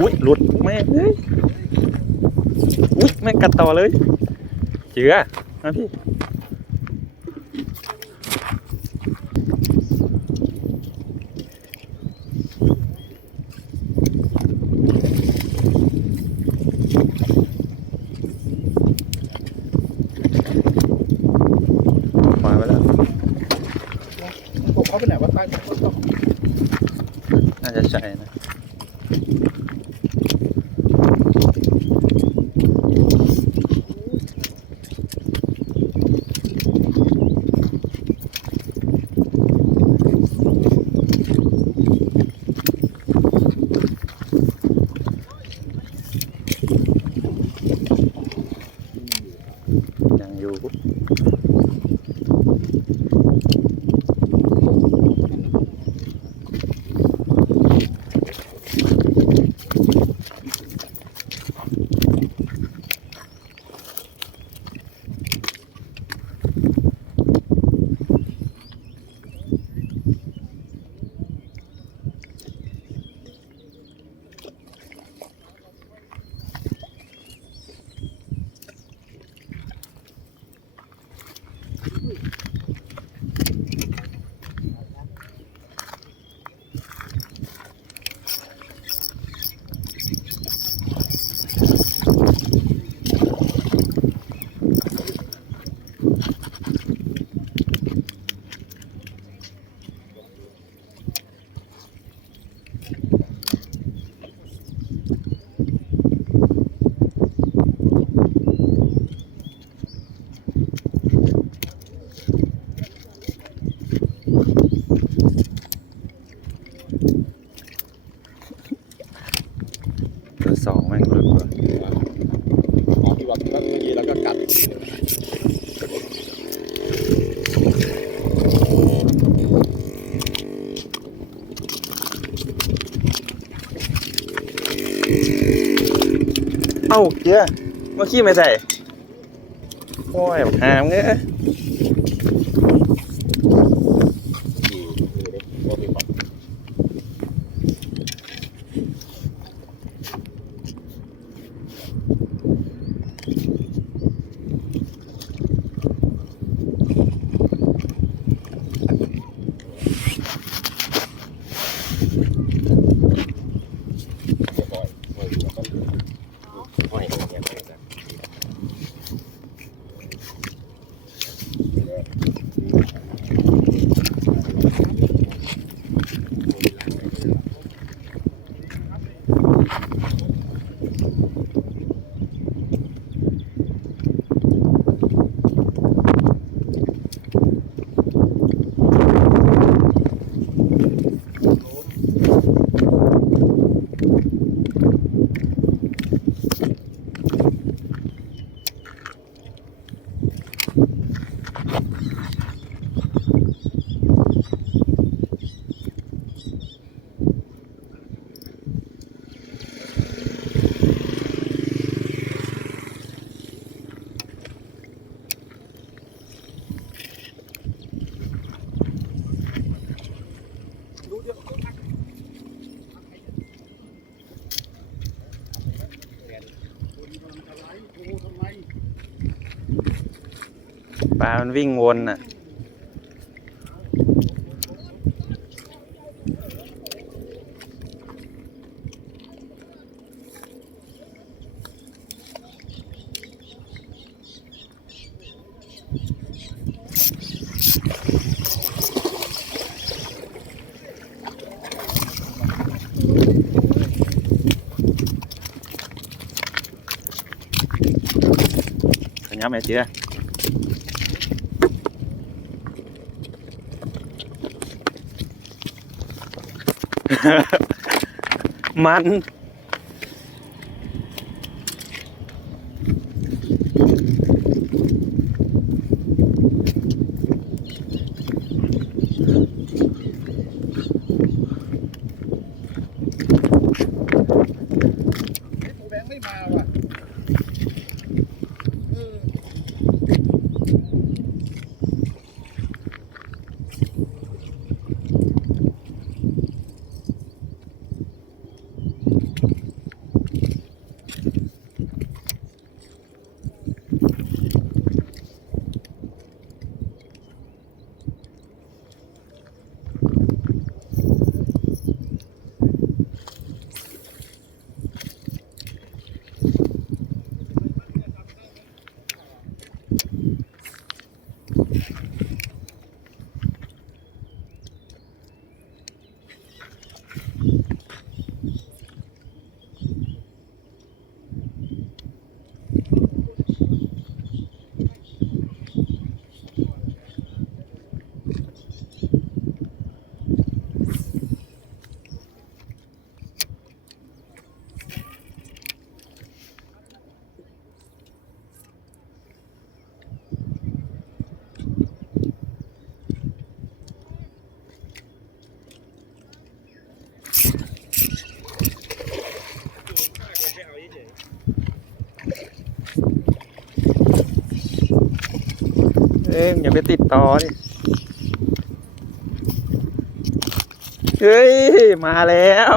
อุ้ยหลุดแม่เฮ้ยอุ้ยแม่กัดต่อเลยเจือนะพี่มาไปแล้วผมเขาไปไหนว่าใต้ต้นน่าจะใช่นะยังอยู่สองแม่งเลยที่วัดเมื่อกี้แล้วก็กัดเอ้าเจือเมื่อกี้ไม่ใส่โอ้ยหามเงี้ยปลามันวิ่งวนอ่ะขยับไหมเจือมันแบงค์ไม่มาว่ะ อย่าไปติดต่อดิเฮ้ยมาแล้ว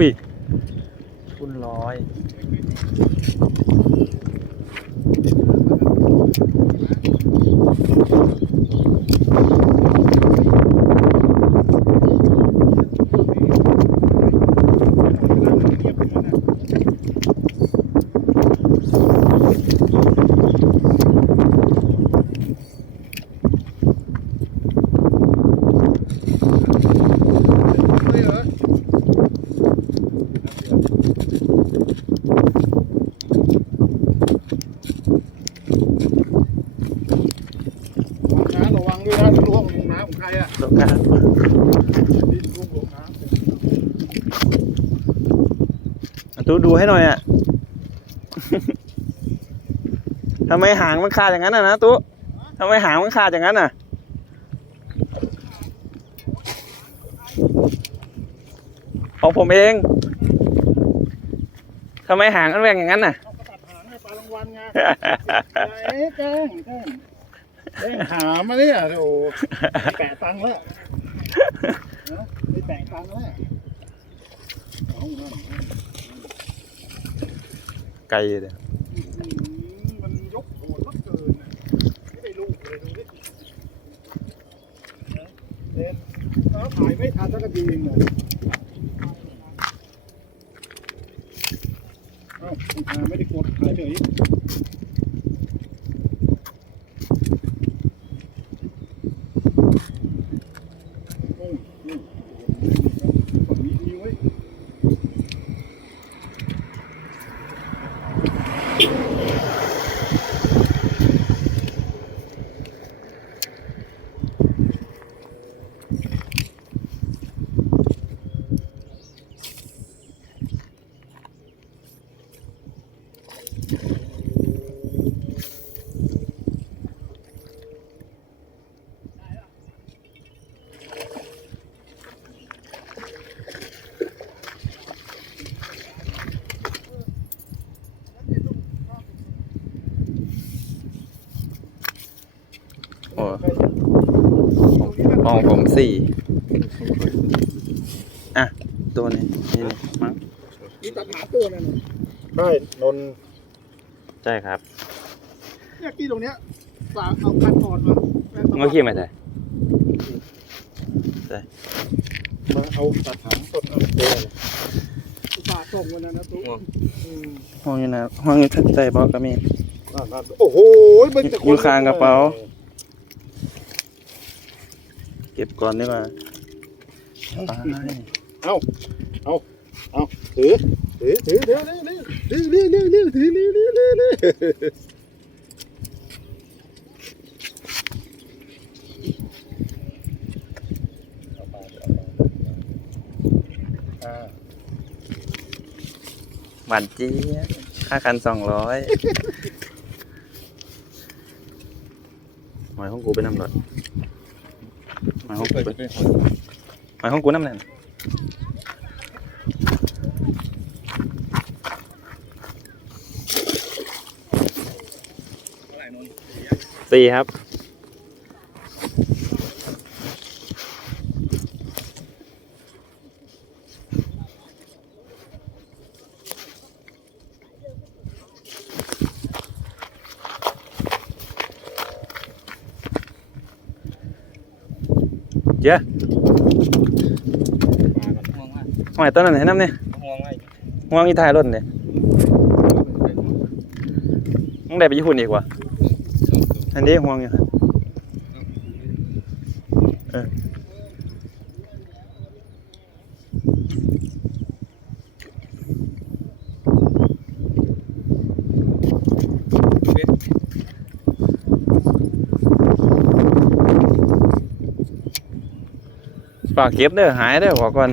วิคุณร้อยระวังด้วยนะล่วงลงน้ำของใครอ่ะ ลงน้ ดินล่วงลงน้ ำตู้ดูให้หน่อยอ่ะ ทำไมหางมันขาดอย่างนั้นนะตู้ทำไมหางมันขาดอย่างนั้นของผมเองทำไมหางมันแหว่งอย่างนั้นำเอากระตัดหางให้ปลารางวัลไงแกล้งหามาเนี่ยโอ้ไม่แปะตังค์แล้วนะไม่แปะตังค์แล้วเอานั่น ไกลเลย มันยกโหดเหลือเกินน่ะไม่ได้ลูกเลยดูดินะเด็ดแล้วถ่ายไม่ทันสักทีเองเลยเอ้าไม่ได้กดถ่ายเฉยโอ้ยนี่ฝั่งนี้มีไว้โอ้ของผม4อ่ะตัวนี้นี่มั้ง มีตัดหาตัวนั่นน่ะใช่นน ใช่ครับ เนี่ยที่ตรงเนี้ยฝากเอาคันถอดมา มึงก็ขี้มาใช่ มาเอาตัดหางต้นเอาตัวฝากส่งวันนั้นนะตุ๊ก ห้องอยู่นะห้องอยู่ทัดใจบอกก็มี นั่นโอ้โหมันจะ อยู่ข้างกระเป๋า เก็บก่อนดีกว่าตาย เอาถือเร็วถือเอาไปหวานเจี๊ยบค่าคัน200หมายของกูไปนำรถหมายของกูไปหมายของกูน้ำแน่น4ครับ เจ้า มากันห่วงว่า หอยต้นนั้นให้น้ำเนี่ย ห่วงว่า ห่วงอีท้ายรถเนี่ยมึงได้ไปญี่ปุ่นอีกวะอันนี้ห่วงอยู่เออฝากเก็บเด้อหายเด้อบอกก่อน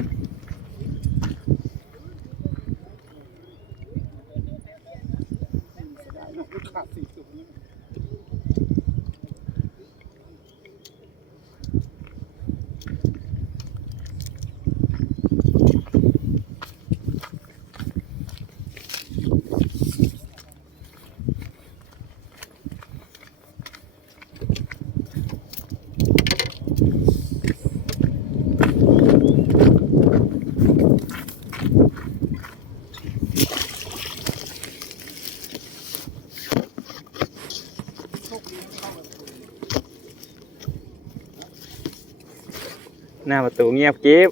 ขาดสี่สุดนี่ หน้าประตูเงียบเก็บ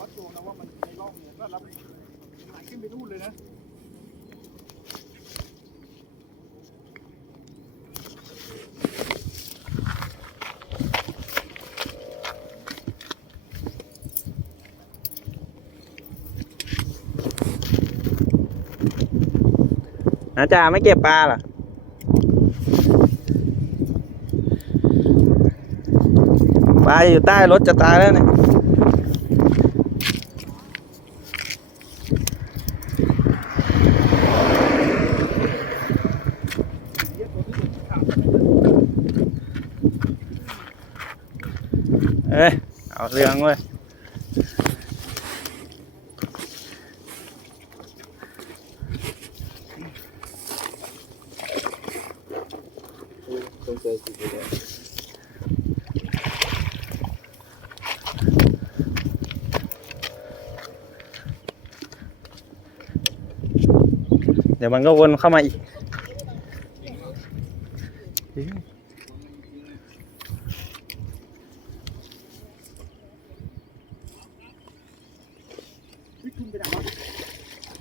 วัดดวงนะว่ามันในร่องเนี่ยก็รับไหลขึ้นไปนู่นเลยนะ นะจ่าไม่เก็บปลาเหรอปลาอยู่ใต้รถจะตายแล้วเนี่ยเอ้ยเอาเรื่องเว้ย ต้องเจอสิบเลย เดี๋ยวมันก็วนเข้ามาอีก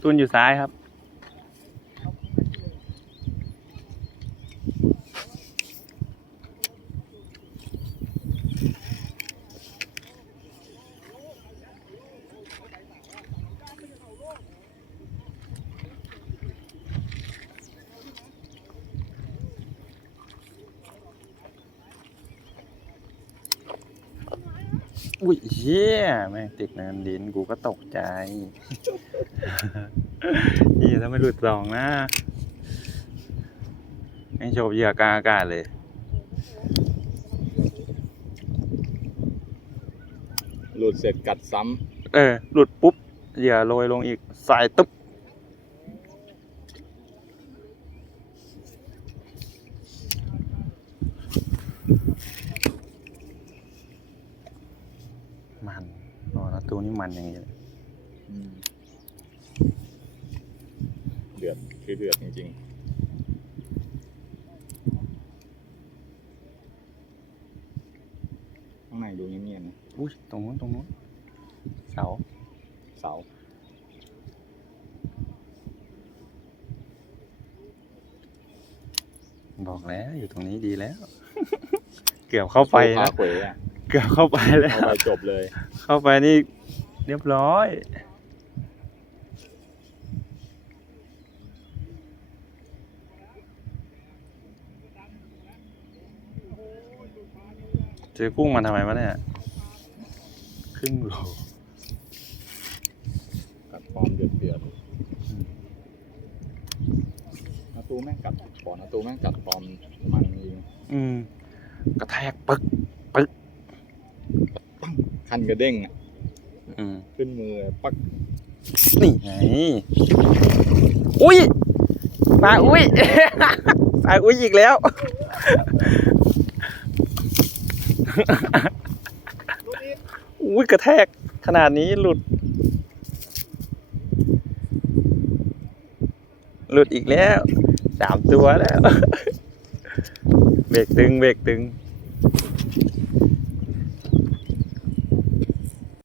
ตุนอยู่ซ้ายครับอุ้ยเชี่ยแม่งติดเนินดินกูก็ตกใจ นี่ถ้าไม่หลุดสองนะไม่โชว์เหยื่อกลางอากาศเลย หลุดเสร็จกัดซ้ หลุดปุ๊บเหยื่อโรยลงอีกสายตุ๊บมันโอ้แล้วตัวนี้มันอย่างนี้เลย ำเดือดคือเดือดจริงๆข้างในดูเงียบๆนะ อุ้ยตรงนู้นเสา เสา บอกแล้วอยู่ตรงนี้ดีแล้ว เกือบเข้าไป พา แล้ว เขวอ่ะ เกือบเข้าไปแล้ว เอาไปจบเลย เข้าไปนี่เรียบร้อยเจอกุ้งมันทำไมวะเนี่ยครึ่งโล กัดปอมเดือดเดือดนาตูแม่งกัดปอนนาตูแม่งกัดปอมมันจริง กระแทกปึ๊ก คันกระเด้งอ่ะ อืม ขึ้นมือปัก นี่ไงอุ้ยปลาอุ้ย ปลาอุ้ยอีกแล้ว อุ้ยกระแทกขนาดนี้หลุดอีกแล้ว3 ตัวแล้ว เบรกตึง